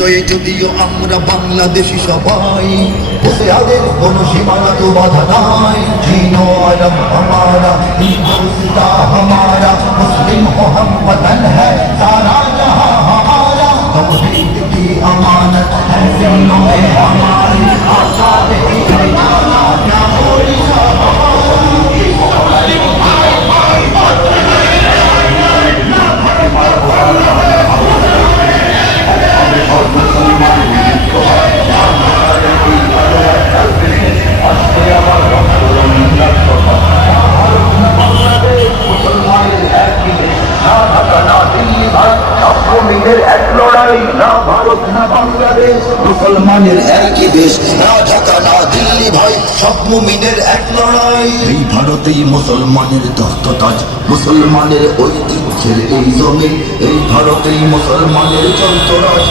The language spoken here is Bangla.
পরিচয়ে যদিও আমরা বাংলাদেশি সবাই, বসিয়াদের কোনো সীমানা তো বাধা নাই। জিনো আলম हमारा, हिंदुस्ता हमारा, मुस्लिम हो हम वतन है सारा जहां हमारा। तौहीद की अमानत है सीनों में हमारी, आजाद ही हमारा क्या मोरिया মুসলমানের একই দেশ, না ঢাকা না দিল্লি ভাই, সব মুমিনের এক লড়াই। এই ভারতেই মুসলমানের দস্ততাজ, মুসলমানের ঐতিহ্যের এই জমিন, এই ভারতেই মুসলমানের যন্ত্ররাজ।